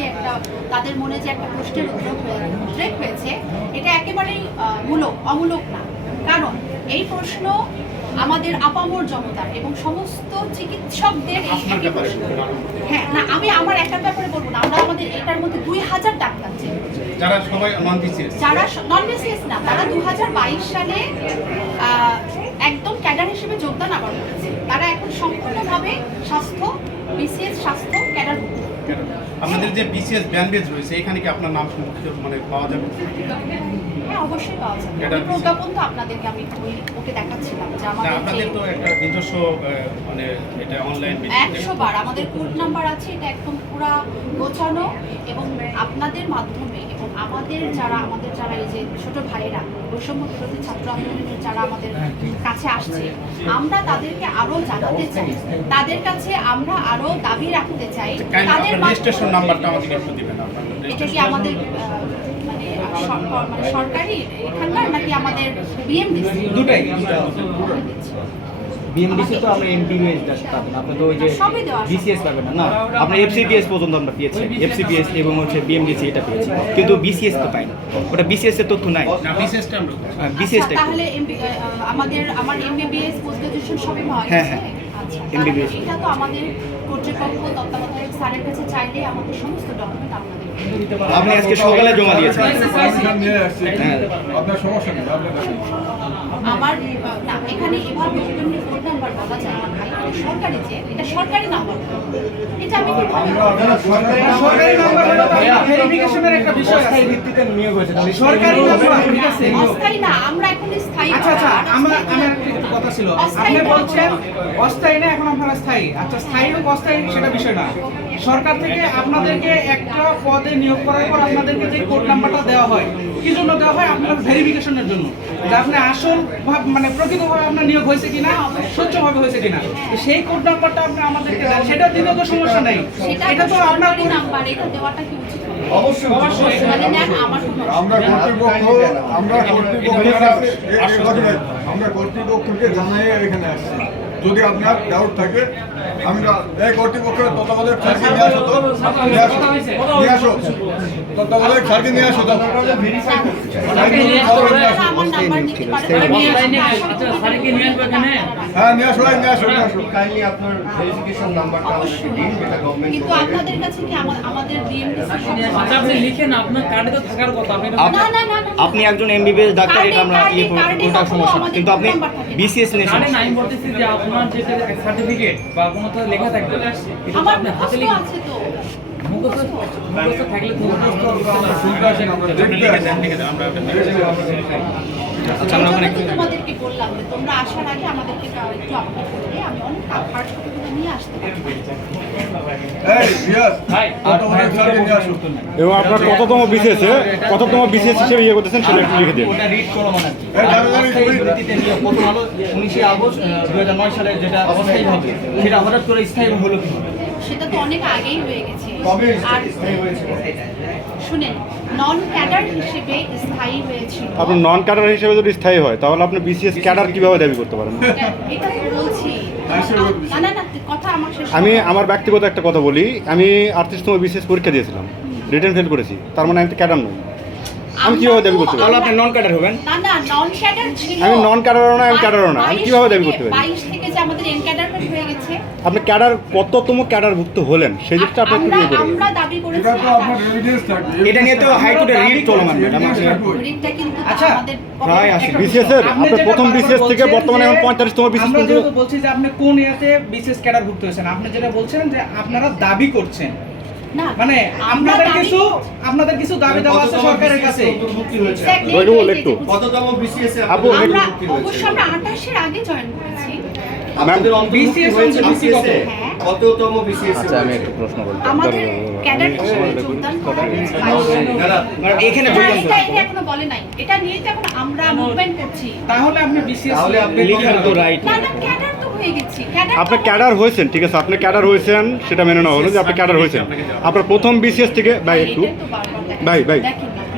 যে একটা তাদের মনে যে একটা প্রশ্নের উদ্রেক উদ্রেক হয়েছে এটা একেবারেই মূলক অমূলক না। কারণ এই প্রশ্ন আমাদের আপামর জনতার এবং সমস্ত চিকিৎসকদের এই একই প্রশ্ন হ্যাঁ না আমি আমার একটা ব্যাপারে বলব না আমরা আমাদের এটার মধ্যে দুই হাজার ডাক্তার ছিল যারা সবাই নন বিসিএস যারা নন বিসিএস না তারা দু হাজার বাইশ সালে একদম ক্যাডার হিসেবে যোগদান আবার করেছে। তারা এখন সম্পূর্ণভাবে স্বাস্থ্য বিসিএস স্বাস্থ্য ক্যাডার আপনাদের যে বিসিএস ব্যান্ডেজ রয়েছে এখানে কি আপনার নাম সম্পর্কিত মানে পাওয়া যাবে? হ্যাঁ অবশ্যই পাওয়া যাবে। প্রজ্ঞাপন তো আপনাদেরকে আমি ওকে দেখাচ্ছিলাম যে আমাদের আপনাদের তো একটা নিজস্ব মানে এটা অনলাইন বার আমাদের কোড নাম্বার আছে এটা একদম পুরা গোছানো এবং আপনাদের মাধ্যমে এবং আমাদের যারা আমাদের যারা এই যে ছোট ভাইয়েরা বৈষম্য বিরোধী ছাত্র আন্দোলনের যারা আমাদের কাছে আসছে আমরা তাদেরকে আরও জানাতে চাই। তাদের কাছে আমরা আরও দাবি রাখতে চাই। তাদের আপনার রেজিস্ট্রেশন নাম্বারটা আমাদেরকে একটু দিবেন আপনার এটা কি আমাদের মানে সরকার মানে সরকারি এখানকার নাকি আমাদের বিএমডিসি দুটাই। বিএমডিসি তো আমরা এমবিবিএস পাবেন আপনি তো ওই যে আছে। বিসিএস পাবেন না না আপনার এফসিপিএস পর্যন্ত আমরা পেয়েছি এফসিপিএস এবং হচ্ছে বিএমডিসি এটা পেয়েছি কিন্তু বিসিএস তো পাই না ওটা বিসিএস এর তথ্য নাই বিসিএসটা আমরা। বিসিএসটা আচ্ছা, তাহলে আমাদের আমার এমবিবিএস পোস্ট গ্রাজুয়েশন সবই হ্যাঁ, হ্যাঁ। আচ্ছা এটা তো আমাদের কর্তৃপক্ষ তত্ত্বাবধায়ক স্যারের কাছে চাইলে আমাদের সমস্ত ডকুমেন্ট আপনাদের আপনি আজকে সকালে জমা দিয়েছেন। হ্যাঁ। আপনার সমস্যা নেই আমার না এখানে এভাবে ওপেনলি ফোন নাম্বার বলা যায় না ভাই এটা সরকারি যে এটা সরকারি নাম্বার এটা আমি আমরা সরকারি সরকারি নাম্বার ভেরিফিকেশনের একটা বিষয় আছে। ভিত্তিতে নিয়োগ হয়েছে। সরকারি নাম্বার ঠিক আছে। অস্থায়ী না আমরা এখন স্থায়ী আচ্ছা আচ্ছা আমার কথা ছিল। আপনি বলছেন অস্থায়ী না এখন আপনারা স্থায়ী। আচ্ছা স্থায়ী হোক অস্থায়ী সেটা বিষয় না সরকার থেকে আপনাদেরকে একটা পদে নিয়োগ করার পর আপনাদেরকে যে কোড নাম্বারটা দেওয়া হয় কি জন্য দেওয়া হয়? আপনার ভেরিফিকেশনের জন্য। যে আপনি আসল ভাব মানে প্রকৃতভাবে আপনার নিয়োগ হয়েছে কিনা স্বচ্ছভাবে হয়েছে কিনা। তো সেই কোড নাম্বারটা আপনি আমাদেরকে দেন। সেটা দিলে তো সমস্যা নেই। এটা তো আপনার সরকারি নাম্বার এটা দেওয়াটা কি উচিত অবশ্যই। মানে আমার কর্তৃপক্ষ আমরা কর্তৃপক্ষকে জানাই এখানে আসছি। যদি আপনার ডাউট থাকে আমরা এই কর্তৃপক্ষের তত্ত্বাবধায়ক স্যারকে নিয়ে আসো তো। নিয়ে আসো। তত্ত্বাবধায়ক স্যারকে নিয়ে আসো তো। হ্যাঁ নিয়ে আসো নিয়ে আসো নিয়ে আসো। কাইন্ডলি আপনার ভেরিফিকেশন নাম্বারটা আমাদেরকে দিন যেটা গভর্নমেন্ট কিন্তু আপনাদের কাছে কি আমাদের ডিএমডিসি আচ্ছা আপনি লিখেন আপনার কার্ডে তো থাকার কথা আপনি আপ- না না না না আপনি একজন এমবিবিএস ডাক্তার এটা আমরা ইয়ে ওটা সমস্যা কিন্তু আপনি। বিসিএস বলতেছি যে আপনার যেটা সার্টিফিকেট বা কোনো তো লেখা থাকবে। আমার আপনি হাতে লিখে। আছে তো। মুখস্থ মুখস্থ থাকলে তো। আচ্ছা আমরা ওখানে তো তোমাদেরকে বললাম যে তোমরা আসার আগে আমাদেরকে একটু আপডেট করবে আমি অনেক হার্ড কপিগুলো নিয়ে আসতে পারি। এই নিয়ে আসো এবং আপনার কততম বিসিএস কততম বিসিএস হিসেবে ইয়ে করতেছেন সেটা একটু লিখে দিন। মানে উনিশে আগস্ট হাজার নয় সালে যেটা হবে সেটা হঠাৎ করে স্থায়ী হলো কি? সেটা তো অনেক আগেই হয়ে গেছে। আর শুনেন নন ক্যাডার হিসেবে স্থায়ী হয়েছিল। আপনার নন ক্যাডার হিসেবে যদি স্থায়ী হয় তাহলে আপনি বিসিএস ক্যাডার কীভাবে দাবি করতে পারেন? এটা- বলছি। না না আমি আমার ব্যক্তিগত একটা কথা বলি। আমি আটত্রিশতম বিশেষ পরীক্ষা দিয়েছিলাম। রিটার্ন ফেল করেছি। তার মানে আমি তো ক্যাডার নই। আমি কীভাবে দাবি করতে পারি? তাহলে আপনি নন ক্যাডার হবেন। না না নন ক্যাডার ছিল। আমি non cadre না, আমি cadre না। আমি কীভাবে দাবি করতে পারি? 22 থেকে যে আমাদের এন ক্যাডারমেন্ট হয়ে গেছে। আপনি ক্যাডার কততম ক্যাডারভুক্ত হলেন? সেই দিকটা আপনি একটু আমরা ইয়ে আমরা দাবি করেছি এটা তো আপনার এভিডেন্স থাকবে। এটা নিয়ে তো হাইকোর্টে রিট চলমান ম্যাডাম রিটটা কিন্তু আচ্ছা, আমাদের প্রায় আসে। বিসিএস এর আপনি আপনার প্রথম বিসিএস থেকে বর্তমানে এখন যে পঁয়তাল্লিশতম বিসিএস আমরা পর্যন্ত বলছি যে আপনি কোন ইয়াতে বিশেষ ক্যাডারভুক্ত হয়েছেন আপনি যেটা বলছেন যে আপনারা দাবি করছেন। মানে আপনাদের কিছু আপনাদের কিছু দাবি দেওয়া আছে সরকারের কাছে। একটু। কততম বিসিএস এ আপু, আমরা অবশ্য আমরা 28 এর আগে জয়েন করেছি। BCS এ? হ্যাঁ। কততম বিসিএস আচ্ছা আমি একটু প্রশ্ন করব আমাদের ক্যাডার যোগদান করা হয়েছে। 22 দাদা মানে এখানে এখনও বলে নাই। এটা নিয়ে তো এখন আমরা মুভমেন্ট করছি। তাহলে আপনি বিসিএস তাহলে আপনি লিখার তো রাইট না না ক্যাডার হয়ে গেছি। ক্যাডার আপনি ক্যাডার হয়েছেন ঠিক আছে আপনি ক্যাডার হয়েছেন সেটা মেনে নেওয়া হলো যে আপনি ক্যাডার হয়েছেন। আপনার প্রথম বিসিএস থেকে ভাই একটু ভাই, ভাই।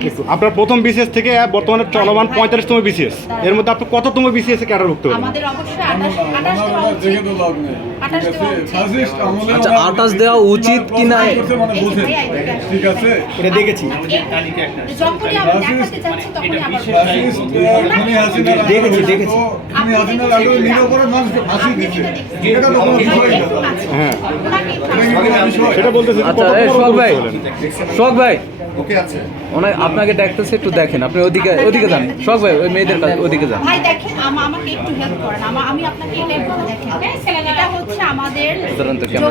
একটু আপনার প্রথম বিসিএস থেকে বর্তমানে চলমান পঁয়তাল্লিশতম বিসিএস এর মধ্যে আপনি কততম বিসিএস এ ক্যাডারভুক্ত হলেন? আমাদের অবশ্যই আচ্ছা, ওরা- আঠাশ দেওয়া উচিত কি না? মানে। ঠিক আছে? এটা দেখেছি। যখনই আমি দেখাতে যাচ্ছি তখনই আবার সাজেস্ট খুনি হাসিনার আগে দেখেছি, দেখেছি। তো, হাসিনার আগে নিরপরাধ মানুষকে ফাঁসি দিচ্ছে। এটা তো কোনো বিষয় না। হ্যাঁ। এটা কি কোনো বিষয়? সেটা বলতেছি আচ্ছা কত এই বড় সোহাগ ভাই। হলেন? ভাই। ওকে আছে। ওনার আপনাকে ডাকতেছে একটু দেখেন। আপনি ওদিকে ওদিকে যান। সব ভাই ওই মেয়েদের কাছে ওদিকে যান। ভাই দেখেন আমা- আমাকে একটু হেল্প করেন। আমি আপনাকে বলে দেখেন। এটা হচ্ছে আমাদের